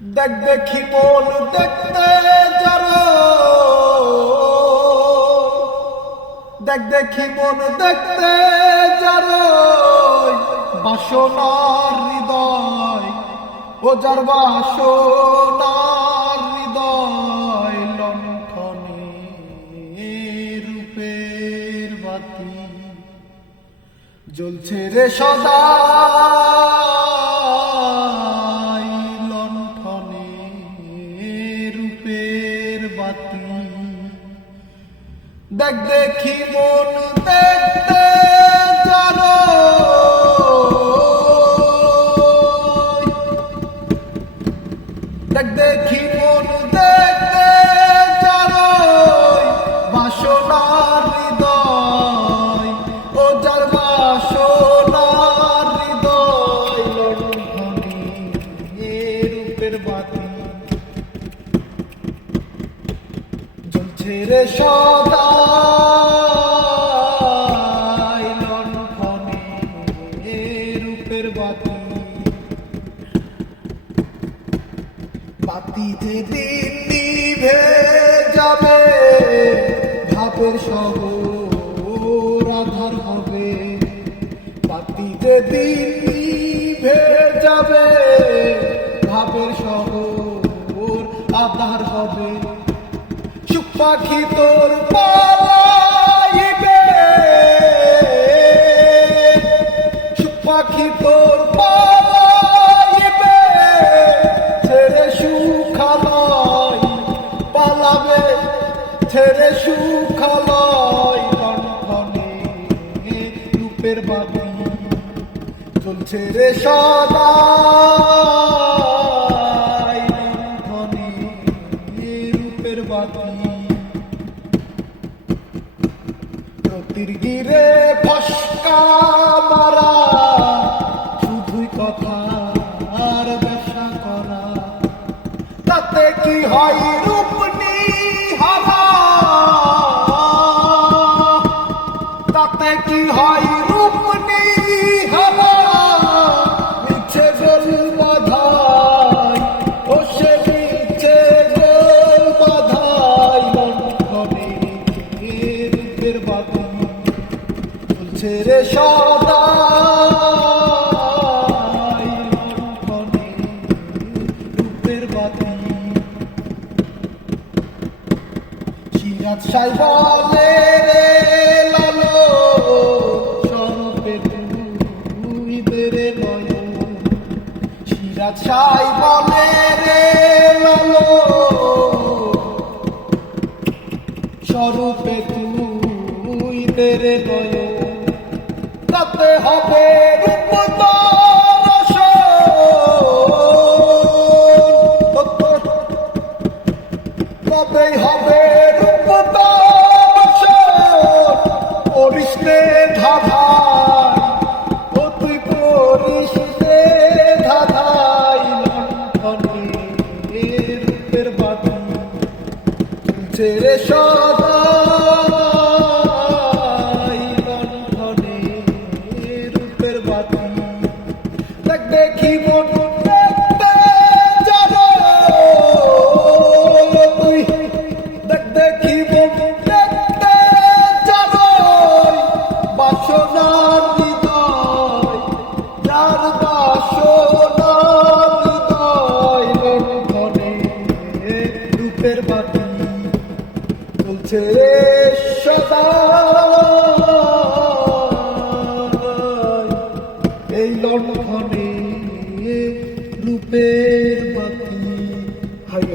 দেখ দেখি মন দেখতে যারো, দেখ দেখি মন দেখতে যারো, বাসনার হৃদয় ও যার বাসনার হৃদয় লণ্ঠনে রূপের বাতি জ্বলছে রে সদা দেখ দেখি মন দেখতে যারো, দেখ দেখি মন দেখতে যারো, বাসনার হৃদয় ও যার বাসনার হৃদয় লণ্ঠনে রূপের বাতি জ্বলছে রে সদা লণ্ঠনে রূপের বাতি। বাতি যেদিন নিভে যাবে ভাবের শহর আধার হবে, বাতি যেদিন নিভে যাবে ভাবের শহর আধার হবে। সুখ পাখি তোর পালাইবে, সুখ পাখি তোর পালাইবে, ছেড়ে সুখালয় পালাবে, ছেড়ে সুখালয় লণ্ঠনে রূপের বাতি জ্বলছে রে সদা জ্যোতির গিরে ফসকা মারা, শুধুই কথা আর ব্যবসা করা, তাতে কি হয় রূপ নিহারা, তাতে কি হয় রূপ নিহারা, মিছে গোল বাধাই ও সে মিছে গোল বাধাই লণ্ঠনে রূপের বাতি জ্বলছে রে সদা লণ্ঠনে রূপের বাতি। সিরাজ সাই বলে রে লালো স্বরূপে তুই বেড়ে নয়ন, সিরাজ সাই বলে রে লালো স্বরূপে তুই তেরে নয়ন, তাতে হবে রূপ দর্শন, তবেই হবে রূপ দর্শন। করিস নে ধাঁধাই ও তুই করিস নে ধাঁধাই লণ্ঠনে রূপের বাতি জ্বলছে রে সদা লণ্ঠনে রূপের বাতি। দেখ দেখি মন দেখতে যারো, তুই দেখ দেখি মন দেখতে যারো, বাসনার হৃদয় যার বাসনার হৃদয় লণ্ঠনে রূপের বাতি জ্বলছে রে সদা এই লণ্ঠনে রূপের বাতি। হায়